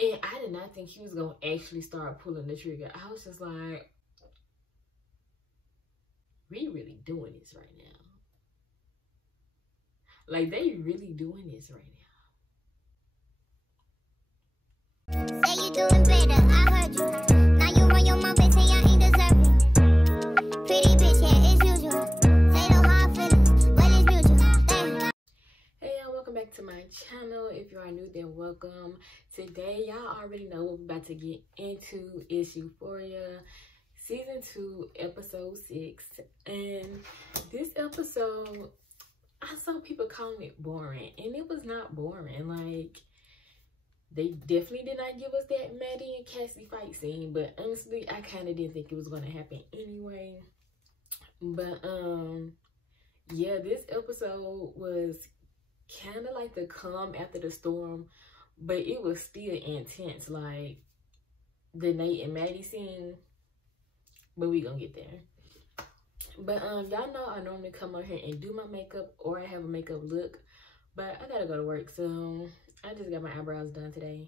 And I did not think he was going to actually start pulling the trigger. I was just like, we really doing this right now. Like, they really doing this right now. Say you doing better, I heard you. Now you run your mouth and say I ain't deserving. Pretty bitch, yeah, it's usual. Say no hard feelings, well it's mutual. Hey y'all, welcome back to my channel. If you are new, then welcome. Today, y'all already know what we're about to get into is Euphoria Season 2, Episode 6. And this episode, I saw people calling it boring, and it was not boring. Like, they definitely did not give us that Maddie and Cassie fight scene, but honestly, I kind of didn't think it was going to happen anyway. But, yeah, this episode was kind of like the calm after the storm, but it was still intense, like the Nate and Maddie scene, but we gonna get there. But y'all know I normally come on here and do my makeup, or I have a makeup look, but I gotta go to work, so I just got my eyebrows done today.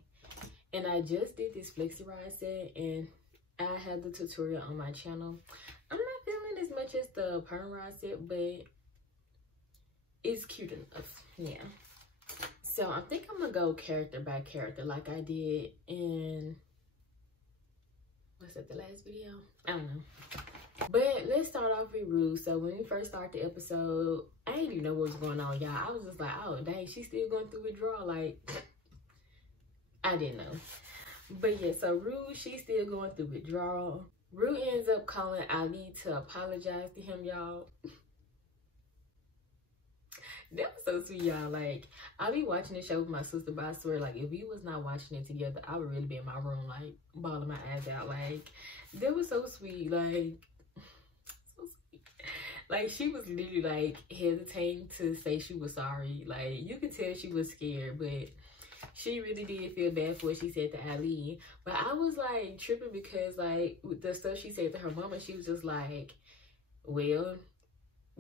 And I just did this flexi ride set, and I have the tutorial on my channel. I'm not feeling as much as the perm ride set, but it's cute enough. Yeah. So I think I'm gonna go character by character like I did in, what's that, the last video? I don't know. But let's start off with Rue. So when we first started the episode, I didn't even know what was going on, y'all. I was just like, oh dang, she's still going through withdrawal. Like, I didn't know. But yeah, so Rue, she's still going through withdrawal. Rue ends up calling Ali to apologize to him, y'all. That was so sweet, y'all. Like, I be watching this show with my sister, but I swear, like, if we was not watching it together, I would really be in my room, like, bawling my eyes out. Like, that was so sweet. Like, so sweet. Like, she was literally, like, hesitating to say she was sorry. Like, you could tell she was scared, but she really did feel bad for what she said to Ali. But I was, like, tripping because, like, with the stuff she said to her mama, she was just like, well,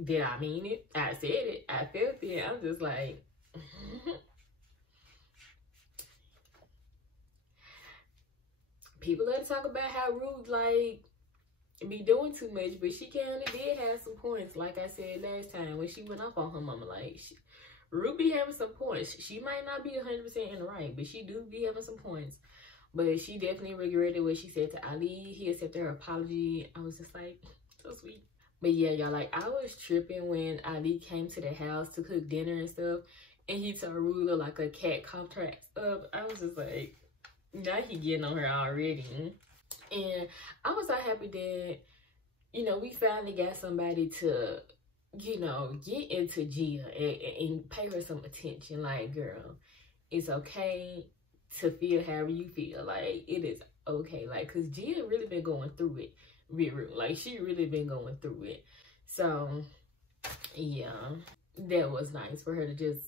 did I mean it? I said it. I felt it. I'm just like, people love to talk about how Rue, like, be doing too much, but she kind of did have some points. Like I said last time when she went off on her mama, like, Rue be having some points. She might not be 100% in the right, but she do be having some points. But she definitely regretted what she said to Ali. He accepted her apology. I was just like, so sweet. But yeah, y'all, like, I was tripping when Ali came to the house to cook dinner and stuff, and he told Rue like a cat contract stuff. I was just like, now he getting on her already. And I was so happy that, you know, we finally got somebody to, you know, get into Gia and pay her some attention. Like, girl, it's okay to feel however you feel. Like, it is okay. Like, because Gia really been going through it. Like, she really been going through it. So yeah, that was nice for her to just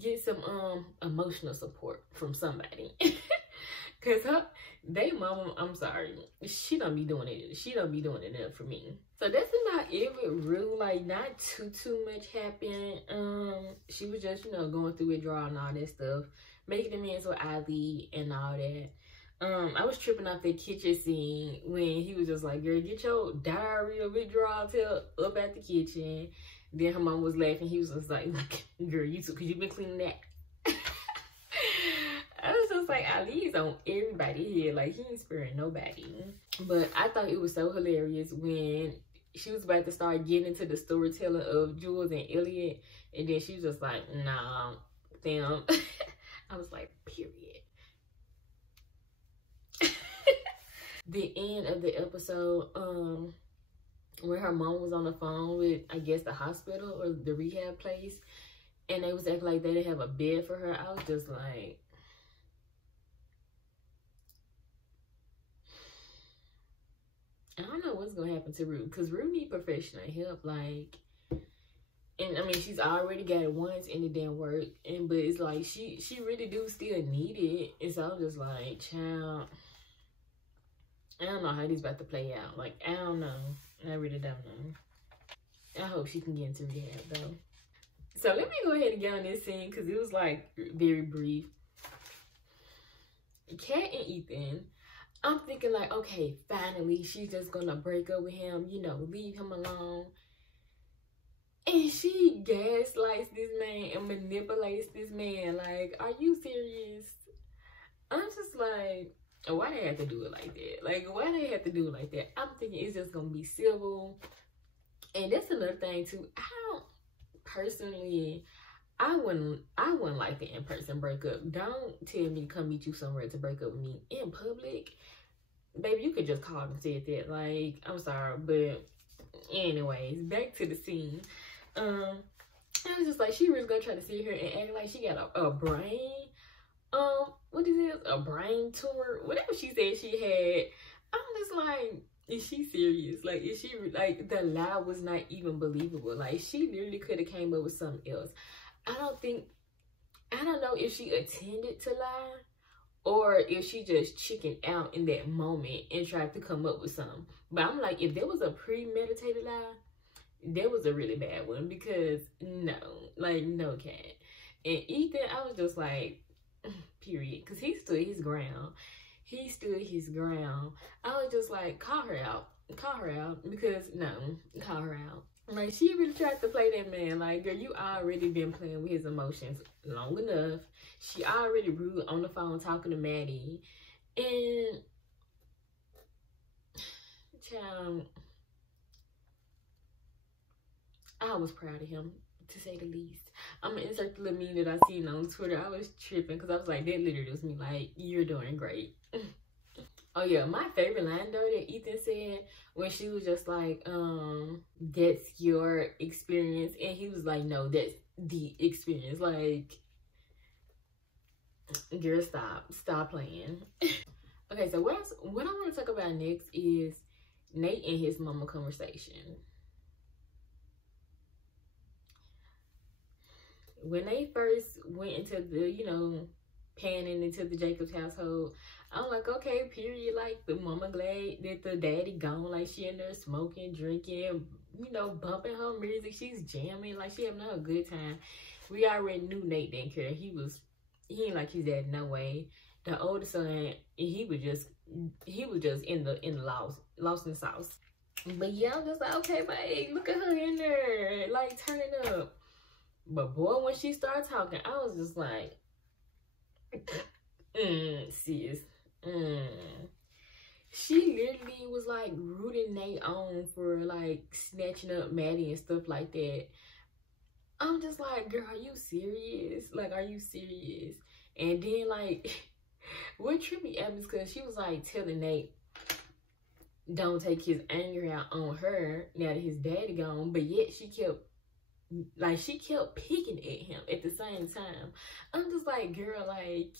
get some emotional support from somebody. Cause they mama, I'm sorry, she don't be doing it. She don't be doing enough for me. So that's about it with Rue. Like, not too much happened. She was just, you know, going through withdrawal and all that stuff, making amends with Ali and all that. I was tripping off that kitchen scene when he was just like, girl, get your diarrhea withdrawal tail up at the kitchen. Then her mom was laughing. He was just like, girl, you too, because you've been cleaning that. I was just like, Ali's on everybody here. Like, he ain't sparing nobody. But I thought it was so hilarious when she was about to start getting into the storytelling of Jules and Elliot. And then she was just like, nah, damn. I was like, period. The end of the episode, where her mom was on the phone with, I guess, the hospital or the rehab place, and they was acting like they didn't have a bed for her. I was just like, I don't know what's gonna happen to Rue, because Rue need professional help. Like, and I mean, she's already got it once and it didn't work, and but it's like she really do still need it. And so I'm just like, child, I don't know how this about to play out. Like, I don't know. I really don't know. I hope she can get into rehab, though. So let me go ahead and get on this scene, because it was, like, very brief. Kat and Ethan, I'm thinking like, okay, finally she's just gonna break up with him, you know, leave him alone. And she gaslights this man and manipulates this man. Like, are you serious? I'm just like, why they have to do it like that? Like, why they have to do it like that? I'm thinking it's just gonna be civil. And that's another thing too. I wouldn't like the in-person breakup. Don't tell me to come meet you somewhere to break up with me in public. Baby, you could just call and say that. Like, I'm sorry, but anyways, back to the scene. I was just like, she really gonna try to sit here and act like she got a brain, what is this? A brain tumor? Whatever she said she had. I'm just like, is she serious? Like, is she, like, the lie was not even believable. Like, she literally could have came up with something else. I don't know if she intended to lie or if she just chickened out in that moment and tried to come up with something. But I'm like, if there was a premeditated lie, that was a really bad one, because no, like, no, Cat. And Ethan, I was just like, period, because he stood his ground. He stood his ground. I was just like, call her out, because no, call her out. Like, she really tried to play that man. Like, girl, you already been playing with his emotions long enough. She already rude on the phone talking to Maddie. And, child, I was proud of him, to say the least. I'm gonna insert the little meme that I seen on Twitter. I was tripping because I was like, that literally was me. Like, you're doing great. Oh yeah, my favorite line though that Ethan said when she was just like, that's your experience, and he was like, no, that's the experience. Like, girl, stop playing. Okay, so what I want to talk about next is Nate and his mama conversation. When they first went into the, you know, panning into the Jacobs household, I'm like, okay, period. Like, the mama glad that the daddy gone. Like, she in there smoking, drinking, you know, bumping her music. She's jamming. Like, she having a good time. We already knew Nate didn't care. He ain't like his dad, no way. The older son, he was just in the lost in the sauce. But yeah, I'm just like, okay, babe, look at her in there, like, turning up. But boy, when she started talking, I was just like, sis. She literally was like rooting Nate on for like snatching up Maddie and stuff like that. I'm just like, girl, are you serious? Like, are you serious? And then, like, what tripped me up is because she was like telling Nate, don't take his anger out on her now that his daddy gone, but yet she kept picking at him at the same time. I'm just like, girl, like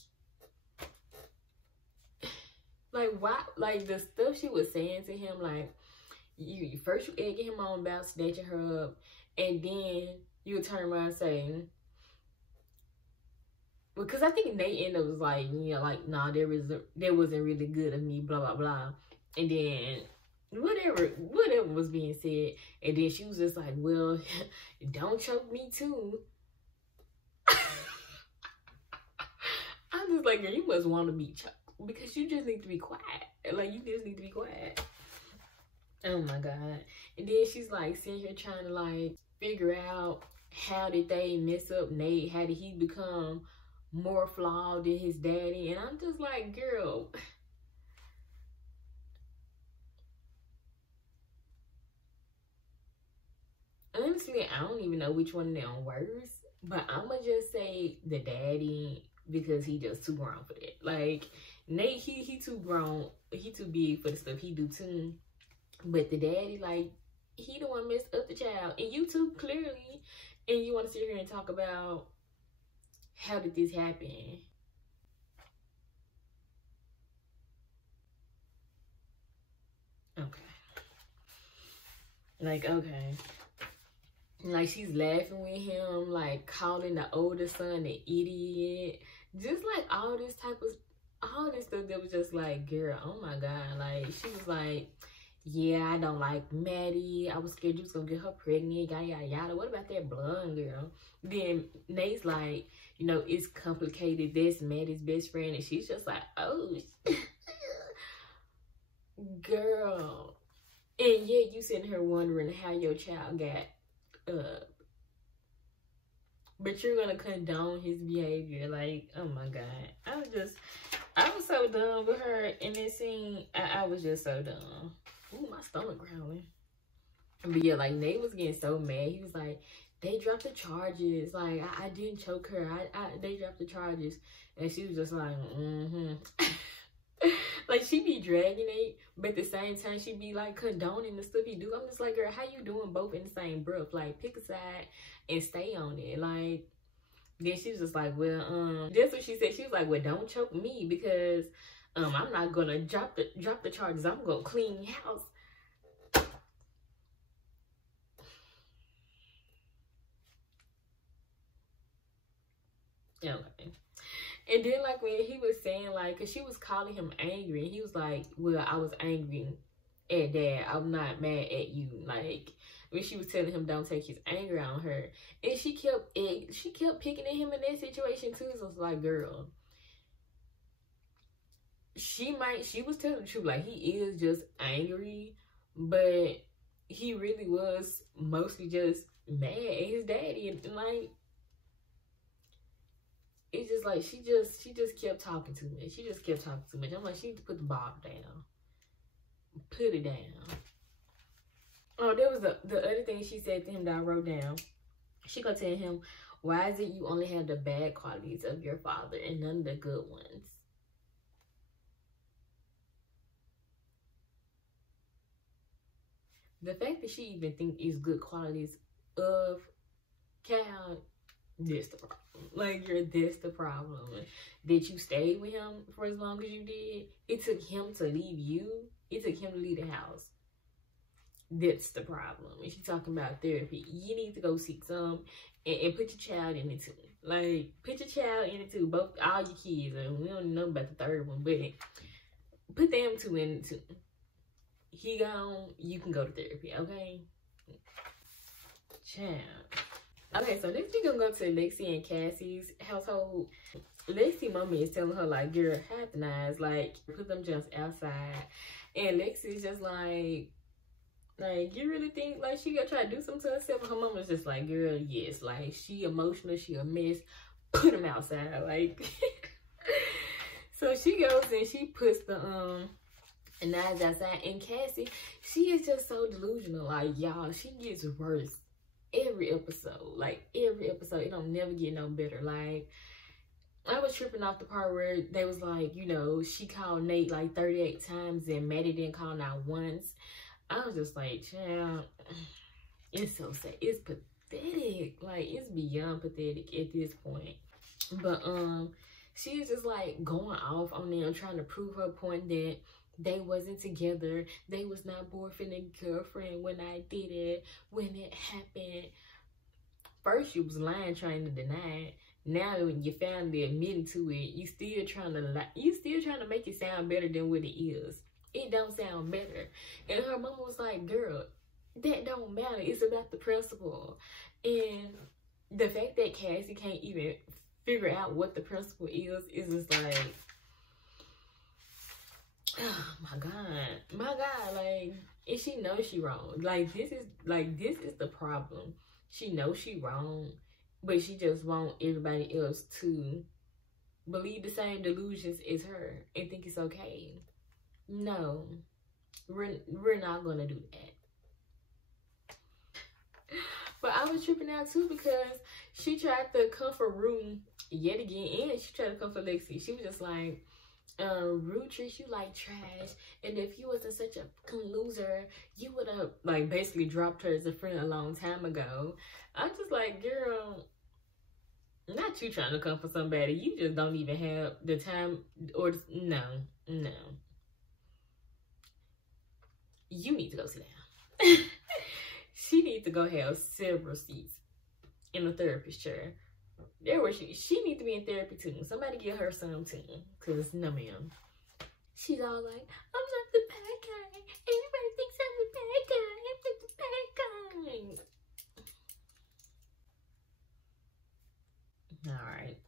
why? Like, the stuff she was saying to him, like, you first you egging him on about snatching her up, and then you turn around and say, because I think Nate ended up was like, you know, like, nah, there wasn't really good of me, blah blah blah, and then whatever was being said, and then she was just like, well, don't choke me too. I'm just like, girl, you must want to be choked, because you just need to be quiet. Like, you just need to be quiet. Oh my God. And then she's like sitting here trying to like figure out, how did they mess up Nate? How did he become more flawed than his daddy? And I'm just like, girl, honestly, I don't even know which one of them worse, but I'ma just say the daddy, because he just too grown for that. Like, Nate, he too grown, he too big for the stuff he do too. But the daddy, like, he the one messed up the child, and you too, clearly. And you want to sit here and talk about, how did this happen? Okay. Like, okay. Like, she's laughing with him, like, calling the older son an idiot. Just, like, all this stuff that was just like, girl, oh my God. Like, she was like, yeah, I don't like Maddie. I was scared you was gonna get her pregnant, yada yada yada. What about that blonde girl? Then Nate's like, you know, it's complicated. That's Maddie's best friend, and she's just like, oh, girl. And yet you sitting here wondering how your child got but you're gonna condone his behavior. Like, oh my god. I was so done with her in this scene. I was just so done. Ooh, my stomach growling. But yeah, like, Nate was getting so mad. He was like, they dropped the charges. Like, I didn't choke her. They dropped the charges. And she was just like, like, she be dragging it, but at the same time, she be like condoning the stuff he do. I'm just like, girl, how you doing both in the same breath? Like, pick a side and stay on it. Like, then she was just like, well, that's what she said. She was like, well, don't choke me, because I'm not gonna drop the charges. I'm gonna clean your house. Okay. And then, like, when he was saying, like, because she was calling him angry, and he was like, well, I was angry at Dad. I'm not mad at you. Like, when she was telling him don't take his anger on her. And she kept picking at him in that situation, too. So it's like, girl, she was telling the truth. Like, he is just angry, but he really was mostly just mad at his daddy. And like, it's just like, she just kept talking too much. She just kept talking too much. I'm like, she need to put the bottle down. Put it down. Oh, there was the other thing she said to him that I wrote down. She gonna tell him, why is it you only have the bad qualities of your father and none of the good ones? The fact that she even think is good qualities of Cal, that's the problem. Like, that's the problem. That you stayed with him for as long as you did. It took him to leave you. It took him to leave the house. That's the problem. And she's talking about therapy. You need to go seek some and put your child in it too. Like, put your child in it too. Both, all your kids. And we don't know about the third one, but put them two in it too. He gone, you can go to therapy, okay? Child. Okay, so next we're gonna go to Lexi and Cassie's household. Lexi mommy is telling her, like, girl, have the knives, like, put them jumps outside. And Lexi's just like, you really think, like, she gonna try to do something to herself? And her mama's just like, girl, yes, like, she emotional, she a mess, put them outside, like. So she goes and she puts the knives outside. And Cassie, she is just so delusional, like, y'all, she gets worse every episode. Like, every episode, it don't never get no better. Like, I was tripping off the part where they was like, you know, she called Nate like 38 times and Maddie didn't call not once. I was just like, child, it's so sad. It's pathetic. Like, it's beyond pathetic at this point. But she's just like going off on them, trying to prove her point that they wasn't together. They was not boyfriend and girlfriend when I did it, when it happened. First, you was lying, trying to deny it. Now, when you finally admitting to it, you still trying to lie. You still trying to make it sound better than what it is. It don't sound better. And her mama was like, girl, that don't matter. It's about the principle. And the fact that Cassie can't even figure out what the principle is just like, oh my God, like, and she knows she wrong. Like, this is the problem. She knows she wrong, but she just want everybody else to believe the same delusions as her and think it's okay. No, we're not gonna do that. But I was tripping out too, because she tried to comfort Rue yet again, and she tried to comfort Lexi. She was just like, Rue treats you like trash, and if you wasn't such a loser, you would have, like, basically dropped her as a friend a long time ago. I'm just like, girl, not you trying to comfort somebody. You just don't even have the time, or no. You need to go sit down. She needs to go have several seats in a therapist chair. There where she needs to be in therapy too. Somebody get her some too. Cause no ma'am. She's all like, I'm not the bad guy. Everybody thinks All right.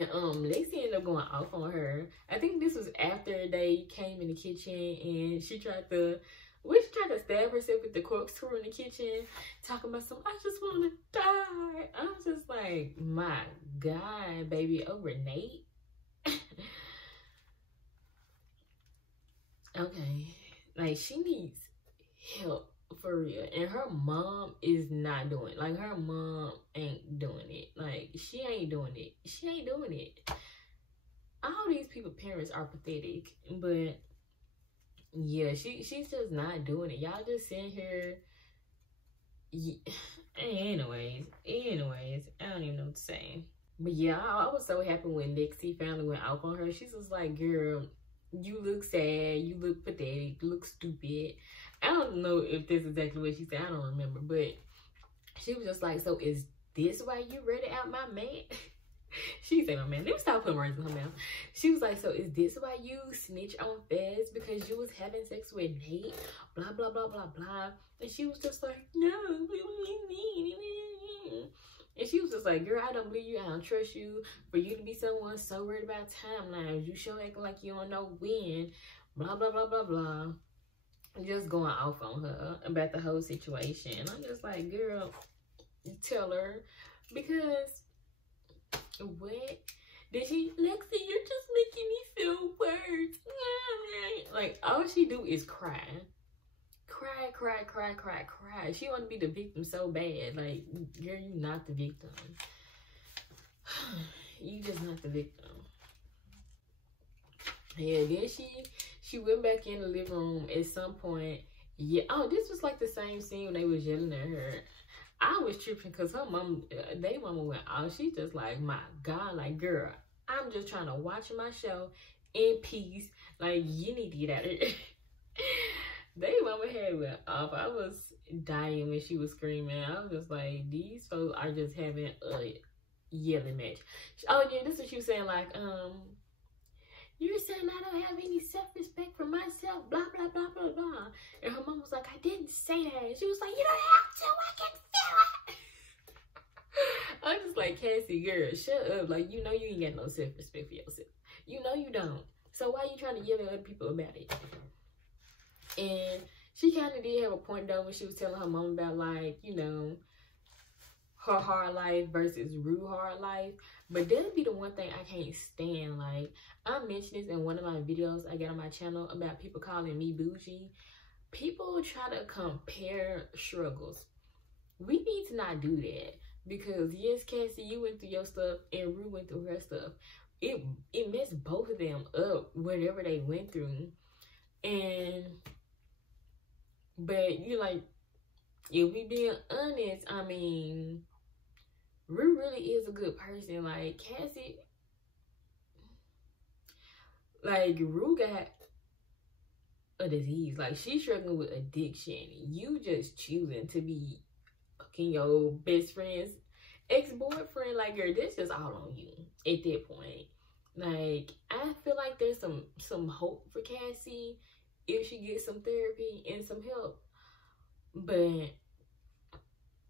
Lacey ended up going off on her. I think this was after they came in the kitchen and she tried to stab herself with the corkscrew in the kitchen, talking about I just want to die. I was just like, my God, baby, over Nate. Okay, like she needs help for real, and her mom is not doing it. Like her mom ain't doing it. Like she ain't doing it. She ain't doing it. All these people parents are pathetic, but yeah, she's just not doing it. Y'all just sitting here. Anyways, I don't even know what to say. But yeah, I was so happy when Nixie finally went out on her. She's just like, girl, you look sad, you look pathetic, you look stupid. I don't know if this is exactly what she said, I don't remember, but she was just like, so is this why you ratted out my man? She said, my man, let me stop putting words in her mouth. She was like, so is this why you snitch on Fez because you was having sex with Nate? Blah, blah, blah, blah, blah. And she was just like, no. And she was just like, girl, I don't believe you. I don't trust you. For you to be someone so worried about timelines, you sure acting like you don't know when. Blah, blah, blah, blah, blah. Just going off on her about the whole situation. I'm just like, girl, tell her. Because, what? Did she, Lexi, you're just making me feel worse. Like, all she do is cry. Cry. She want to be the victim so bad. Like, girl, you not the victim. You just not the victim. Yeah, then she went back in the living room at some point. Yeah, oh, this was like the same scene when they was yelling at her. I was tripping because her mom, they mama went out. She just like, my God, like, girl, I'm just trying to watch my show in peace. Like, you need to get out of here. They mama head went off. I was dying when she was screaming. I was just like, these folks are just having a yelling match. Oh yeah, this is what she was saying, like, you're saying I don't have any self-respect for myself, blah, blah, blah, blah, blah. And her mom was like, I didn't say that. And she was like, you don't have to, I can feel it. I was just like, Cassie, girl, shut up. Like, you know you ain't got no self-respect for yourself. You know you don't. So why are you trying to yell at other people about it? And she kind of did have a point though when she was telling her mom about, like, you know, her hard life versus Rue hard life. But that'd be the one thing I can't stand. Like, I mentioned this in one of my videos I got on my channel about people calling me bougie. People try to compare struggles. We need to not do that. Because yes, Cassie, you went through your stuff and Rue went through her stuff. It messed both of them up, whatever they went through. But you like, if we being honest, I mean, Rue really is a good person. Like, Cassie, like, Rue got a disease. Like, she's struggling with addiction. You just choosing to be fucking your best friend's ex-boyfriend. Like, girl, this is all on you at that point. Like, I feel like there's some hope for Cassie if she gets some therapy and some help. But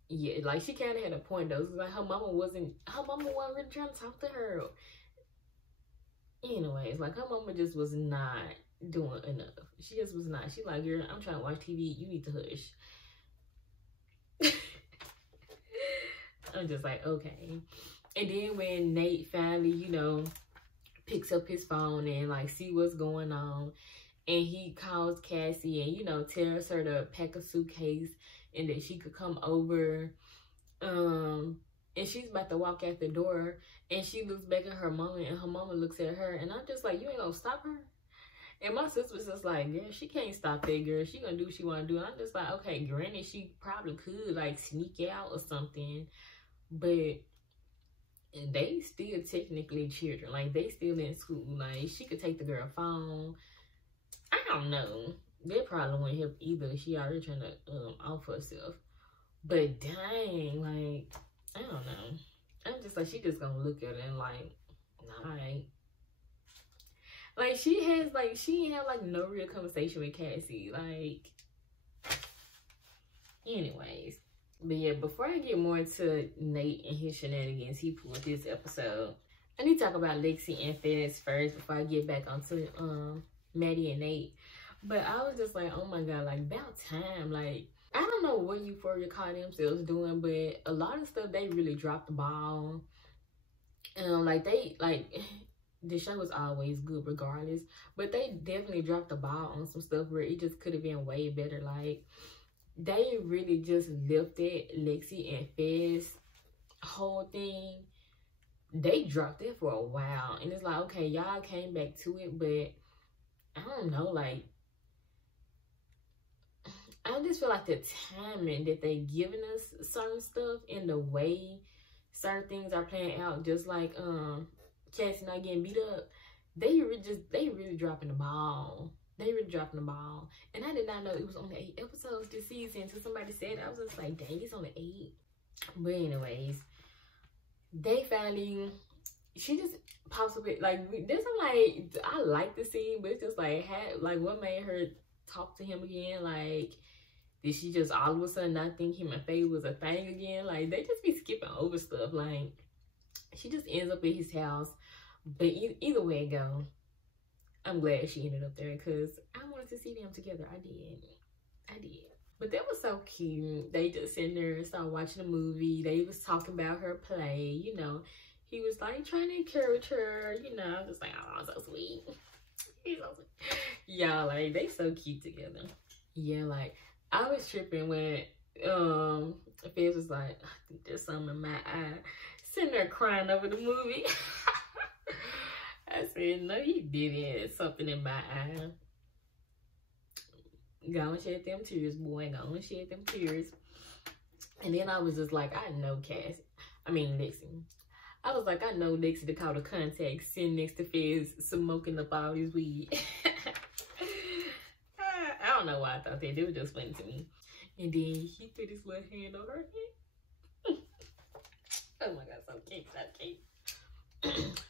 yeah, like, she kind of had a point though. Like, her mama wasn't really trying to talk to her. Anyways, like, her mama just was not doing enough. She just was not. She like, girl, I'm trying to watch TV. You need to hush. I'm just like, okay. And then when Nate finally, you know, picks up his phone and like see what's going on, and he calls Cassie and, you know, tells her to pack a suitcase and that she could come over. And she's about to walk out the door and she looks back at her mama and her mama looks at her, and I'm just like, you ain't gonna stop her? And my sister was just like, girl, she can't stop that girl. She gonna do what she wanna do. And I'm just like, okay, granted, she probably could like sneak out or something, but they still technically children. Like, they still in school. Like, she could take the girl phone. I don't know. That probably wouldn't help either. She already trying to off herself. But dang, like, I don't know. I'm just like, she just gonna look at it and like, nah, alright. Like, she ain't have like no real conversation with Cassie. Like, anyways. But yeah, before I get more into Nate and his shenanigans he pulled this episode, I need to talk about Lexi and Fez first before I get back onto Maddie and Nate. But I was just like, oh my god, like about time. Like, I don't know what Euphoria caught themselves doing, but a lot of stuff they really dropped the ball. Like the show was always good regardless, but they definitely dropped the ball on some stuff where it just could have been way better. Like, they really just lifted Lexi and Fez whole thing. They dropped it for a while, and it's like, okay, y'all came back to it, but I don't know, like, I just feel like the timing that they giving us certain stuff and the way certain things are playing out, just like Cassie not getting beat up, they really dropping the ball. They really dropping the ball. And I did not know it was only 8 episodes this season until somebody said it. I was just like, dang, it's only 8. But anyways, they finally, she just pops up with, like, this, I'm like, I like the scene, but it's just like, what made her talk to him again? Like, did she just all of a sudden not think him and Faye was a thing again? Like, they just be skipping over stuff. Like, she just ends up at his house. But either way it go, I'm glad she ended up there because I wanted to see them together. I did. But that was so cute. They just sitting there and started watching the movie. They was talking about her play, you know. He was like trying to encourage her, you know. I'm just like, oh, so sweet. He's so sweet. Y'all, like, they so cute together. Yeah, like, I was tripping when Fizz was like, I think there's something in my eye. Sitting there crying over the movie. I said, no, you didn't. Something in my eye. Go and shed them tears, boy. Go and shed them tears. And then I was just like, I know Lexi. I was like, I know Lexi to call the contact sitting next to Fizz smoking up all his weed. I don't know why I thought that. It was just funny to me. And then he put his little hand on her head. Oh my god, so cute, so cute.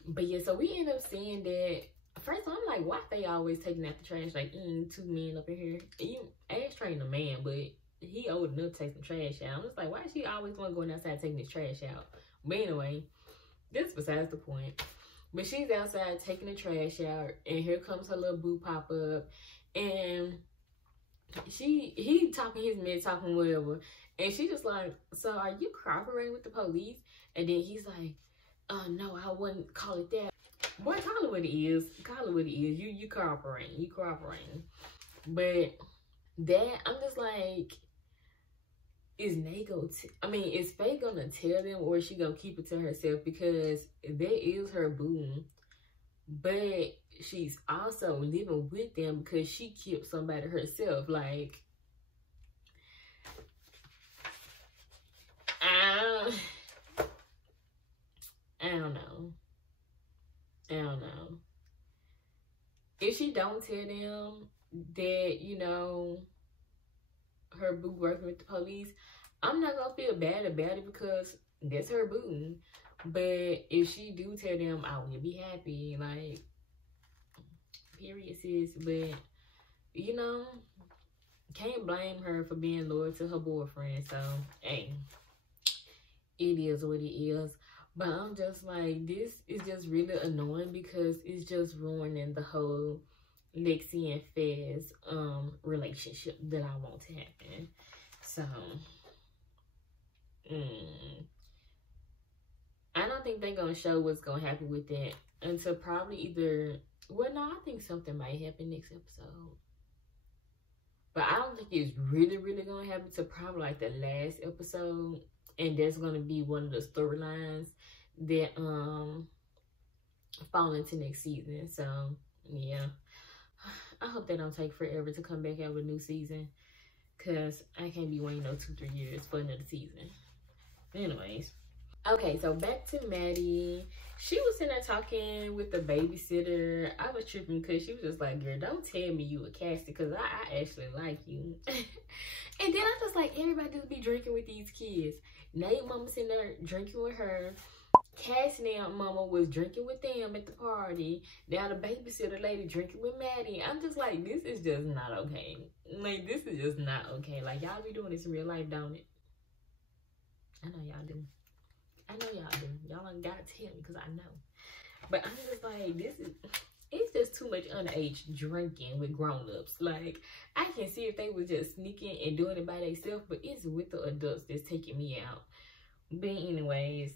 But yeah, so we end up seeing that. First, I'm like, why they always taking out the trash? Like, 2 men up in here. You ashtraying a man, but he old enough to take some trash out. I'm just like, why is she always want to go outside taking his trash out? But anyway, this besides the point. But she's outside taking the trash out, and here comes her little boo pop up, and he talking his mid, talking whatever, and she just like, so are you cooperating with the police? And then he's like, no, I wouldn't call it that. Boy, call it what it is. Call it what it is. You cooperating. You cooperating. But that, I'm just like, is Faye gonna tell them, or is she gonna keep it to herself? Because that is her boo. But she's also living with them because she killed somebody herself. Like, I don't know. If she don't tell them that, you know, her boo working with the police, I'm not gonna feel bad about it because that's her boo. But if she do tell them, I will be happy. Like, period, sis. But, you know, can't blame her for being loyal to her boyfriend. So, hey, it is what it is. But I'm just like, this is just really annoying because it's just ruining the whole Lexi and Fez relationship that I want to happen. So, I don't think they're going to show what's going to happen with that until probably either, well, no, I think something might happen next episode. But I don't think it's really going to happen until probably like the last episode. And that's going to be one of the storylines that fall into next season. So, yeah. I hope they don't take forever to come back out with a new season. Because I can't be waiting no 2-3 years for another season. Anyways. Okay, so back to Maddie. She was sitting there talking with the babysitter. I was tripping because she was just like, girl, don't tell me you a Cassie because I actually like you. And then I'm just like, everybody just be drinking with these kids. Nate mama sitting there drinking with her. Cassie and mama was drinking with them at the party. Now the babysitter lady drinking with Maddie. I'm just like, this is just not okay. Like, this is just not okay. Like, y'all be doing this in real life, don't it? I know y'all do. I know y'all do. Y'all ain't gotta tell me because I know. But I'm just like, it's just too much underage drinking with grown-ups. Like, I can see if they were just sneaking and doing it by themselves, but it's with the adults that's taking me out. But anyways,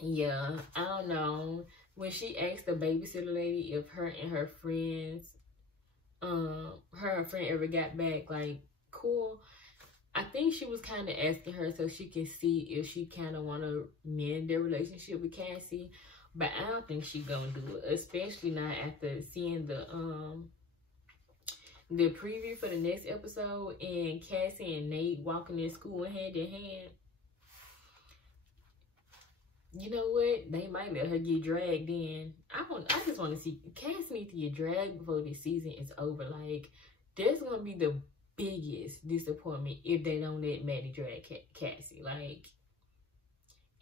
yeah, I don't know. When she asked the babysitter lady if her and her friends, her friend ever got back, like, cool, I think she was kind of asking her so she can see if she kind of want to mend their relationship with Cassie. But I don't think she gonna do it, especially not after seeing the preview for the next episode and Cassie and Nate walking in school hand in hand. You know what? They might let her get dragged in. I just want to see Cassie need to get dragged before this season is over. Like, that's gonna be the biggest disappointment if they don't let Maddie drag Cassie. Like,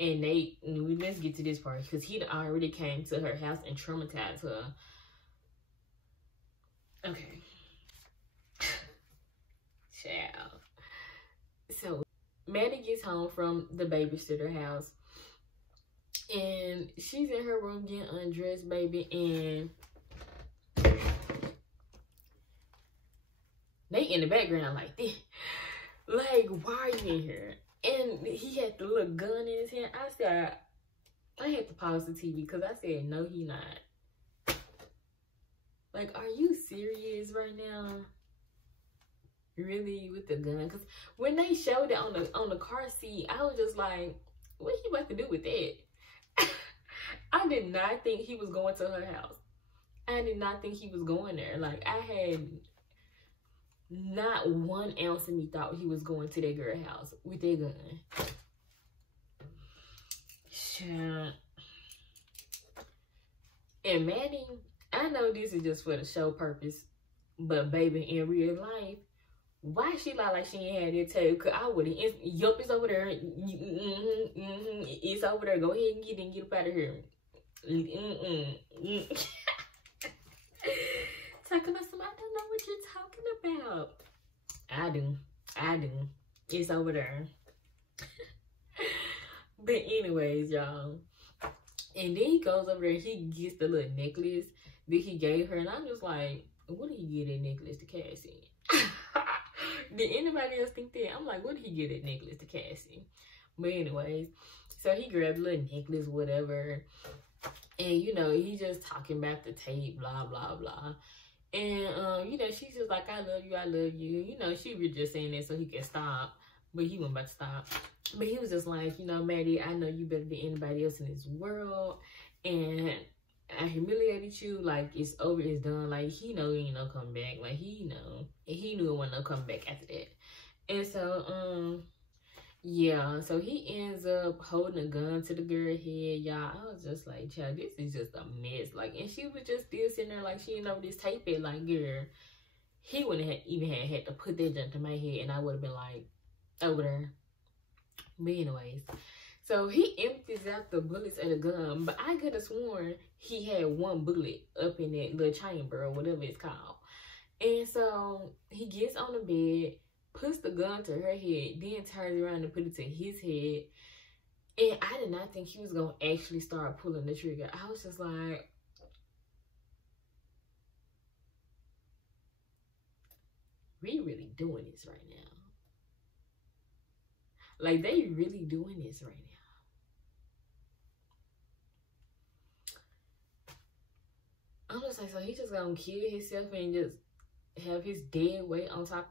and Nate, let's get to this part because he already came to her house and traumatized her. Okay. Child. So, Maddie gets home from the babysitter house. And she's in her room getting undressed, baby. And they in the background like this. Like, why are you in here? And he had the little gun in his hand. I said, I had to pause the TV because I said, no, he not. Like, are you serious right now? Really, with the gun? Because when they showed it on the car seat, I was just like, what he about to do with that? I did not think he was going to her house. I did not think he was going there. Like, I had not 1 ounce of me thought he was going to that girl's house with that gun. Sure. And Maddie, I know this is just for the show purpose, but baby, in real life, why she lie like she ain't had that tape? Cause I would've, yup, it's over there. It's over there. Go ahead and get up out of here. Talking about something, I don't know what you're talking about. I do. It's over there. But anyways, y'all. And then he goes over there, he gets the little necklace that he gave her. And I'm just like, what did he get that necklace to Cassie? Did anybody else think that? I'm like, what did he get that necklace to Cassie? But anyways, so he grabbed a little necklace, whatever. And, you know, he just talking about the tape, blah, blah, blah. And, you know, she's just like, I love you, I love you. You know, she was just saying that so he can stop. But he wasn't about to stop. But he was just like, you know, Maddie, I know you better than anybody else in this world. And I humiliated you. Like, it's over, it's done. Like, he know he ain't no coming back. Like, he know. And he knew it wasn't no coming back after that. And so, yeah. So he ends up holding a gun to the girl's head, y'all. I was just like, child, this is just a mess. Like, and she was just still sitting there like she didn't know this tape it. Like, girl, he wouldn't have even had to put that junk to my head. And I would have been like, over there. But anyways, so he empties out the bullets of the gun, but I could have sworn he had 1 bullet up in that little chamber or whatever it's called. And so he gets on the bed, puts the gun to her head, then turns around and put it to his head. And I did not think he was going to actually start pulling the trigger. I was just like, we really doing this right now. Like, they really doing this right now. I'm just like, so he just gonna kill himself and just have his dead weight on top.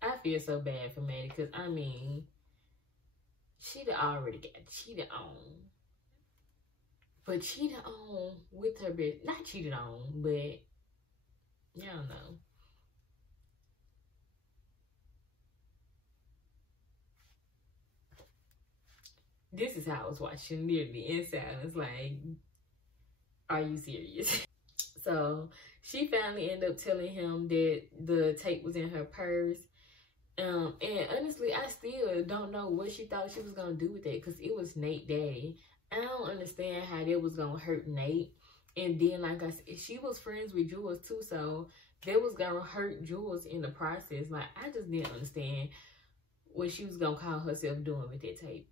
I feel so bad for Maddie because, I mean, she'd already got cheated on. But cheated on with her bitch. Not cheated on, but y'all know. This is how I was watching, literally in silence, like, are you serious? So she finally ended up telling him that the tape was in her purse. And honestly, I still don't know what she thought she was gonna do with it, because it was Nate's daddy. I don't understand how that was gonna hurt Nate. And then, like I said, she was friends with Jules too, so that was gonna hurt Jules in the process. Like, I just didn't understand what she was gonna call herself doing with that tape.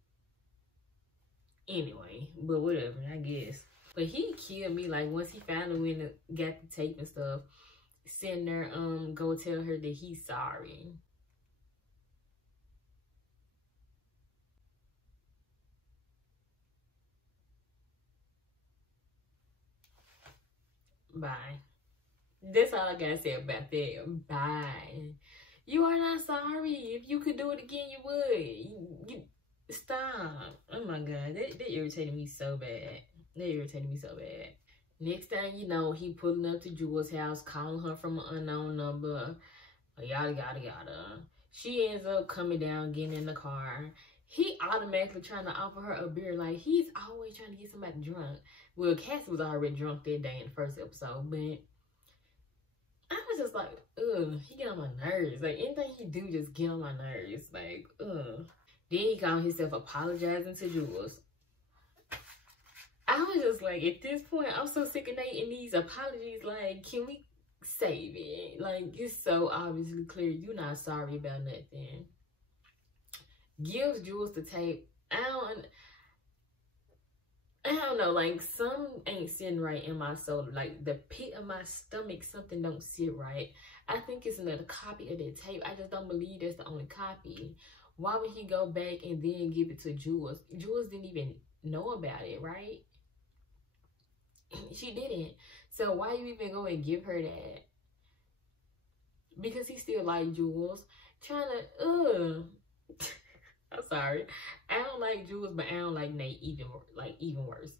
Anyway, but whatever, I guess. But he killed me. Like, once he finally went and got the tape and stuff, sitting there, go tell her that he's sorry. Bye. That's all I gotta say about that. Bye. You are not sorry. If you could do it again, you would. You stop. Oh my god, that irritated me so bad. That irritated me so bad. Next thing you know, he pulling up to Jewel's house, calling her from an unknown number. Yada yada yada. She ends up coming down, getting in the car. He automatically trying to offer her a beer. Like, he's always trying to get somebody drunk. Well, Cassie was already drunk that day in the first episode, but I was just like, ugh, he get on my nerves. Like, anything he do just get on my nerves. Like, ugh. Then he called himself apologizing to Jules. I was just like, at this point, I'm so sick of Nate these apologies. Like, can we save it? Like, it's so obviously clear you're not sorry about nothing. Gives Jules the tape. I don't know, like, some ain't sitting right in my soul. Like, the pit of my stomach, something don't sit right. I think it's another copy of that tape. I just don't believe that's the only copy. Why would he go back and then give it to Jules? Jules didn't even know about it, right? She didn't. So why you even go and give her that? Because he still like Jules. Trying to, I'm sorry. I don't like Jules, but I don't like Nate even worse.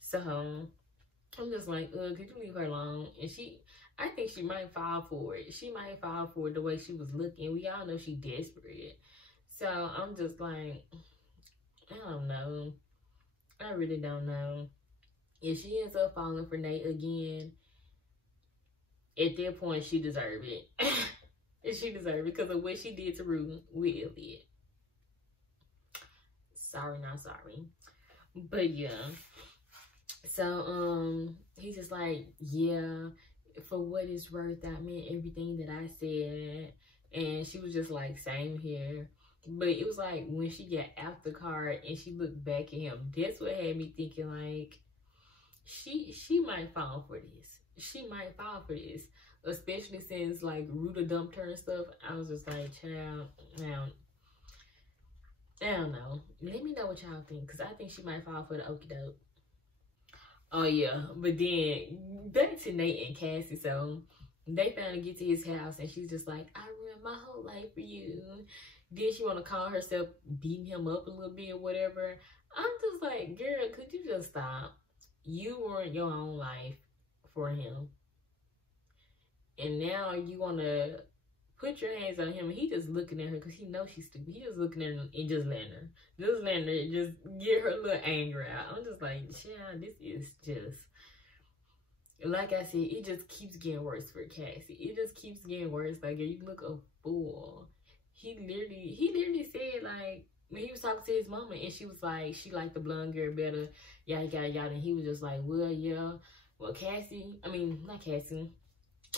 So I'm just like, could you leave her alone? And I think she might fall for it. She might fall for it the way she was looking. We all know she desperate. So I'm just like, I don't know. I really don't know. If she ends up falling for Nate again, at that point she deserved it. She deserved it because of what she did to Ruben with Elliot. Sorry, not sorry. But yeah. So he's just like, yeah, for what it's worth, I meant everything that I said. And she was just like, same here. But it was like when she got out the car and she looked back at him, that's what had me thinking, like, she might fall for this. She might fall for this. Especially since, like, Ruta dumped her and stuff. I was just like, child, I don't know. Let me know what y'all think, because I think she might fall for the okie doke. Oh yeah, but then back to Nate and Cassie. So they finally get to his house and she's just like, I ruined my whole life for you. Then she want to call herself beating him up a little bit or whatever. I'm just like, girl, could you just stop? You ruined your own life for him. And now you want to put your hands on him. And he just looking at her because he knows she's stupid. He just looking at her and just letting her. Just get her little anger out. I'm just like, child, this is just, like I said, it just keeps getting worse for Cassie. It just keeps getting worse. Like, you look a fool. He literally said, like, when he was talking to his mama and she was like, she liked the blonde girl better, yada, yada, yada. And he was just like, well, yeah. Well, not Cassie.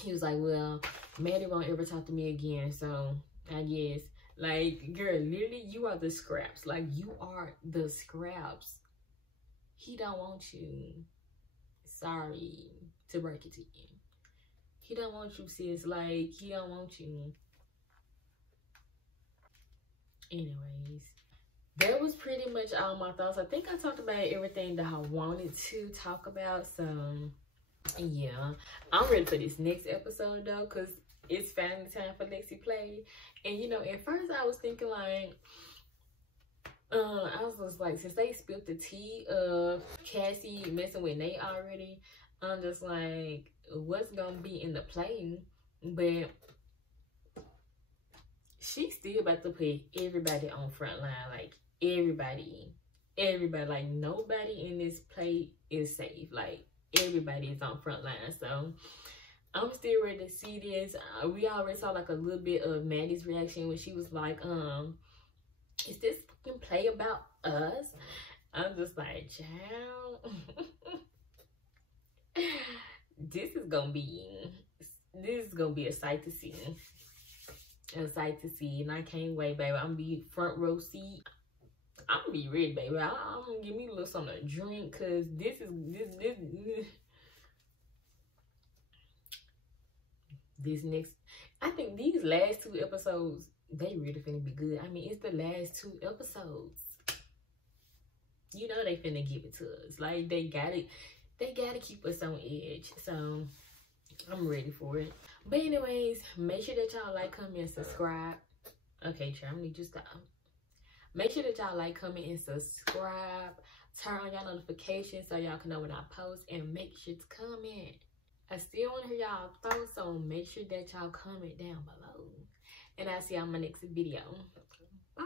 He was like, well, Maddie won't ever talk to me again. So, I guess. Like, girl, literally, you are the scraps. Like, you are the scraps. He don't want you. Sorry to break it to you. He don't want you, sis. Like, he don't want you. Anyways, that was pretty much all my thoughts. I think I talked about everything that I wanted to talk about. So, yeah. I'm ready for this next episode, though, because it's finally time for Lexi Play. And, you know, at first I was thinking, like, I was just like, since they spilled the tea of Cassie messing with Nate already, I'm just like, what's gonna be in the play? But she's still about to put everybody on front line. Like, everybody, like, nobody in this play is safe. Like, everybody is on front line. So I'm still ready to see this. We already saw like a little bit of Maddie's reaction when she was like, is this fucking play about us? I'm just like, child, this is gonna be this is gonna be a sight to see. A sight to see, and I can't wait, baby. I'm gonna be front row seat. I'm gonna be ready, baby. I'm gonna give me a little something to drink, cause this next. I think these last 2 episodes, they really finna be good. I mean, it's the last 2 episodes. You know they finna give it to us. Like they gotta keep us on edge. So I'm ready for it. But anyways, make sure that y'all like, comment, and subscribe. Okay, Trey, I'm gonna need you to stop. Make sure that y'all like, comment, and subscribe. Turn on y'all notifications so y'all can know when I post. And make sure to comment. I still want to hear y'all thoughts, so make sure that y'all comment down below. And I'll see y'all in my next video. Bye.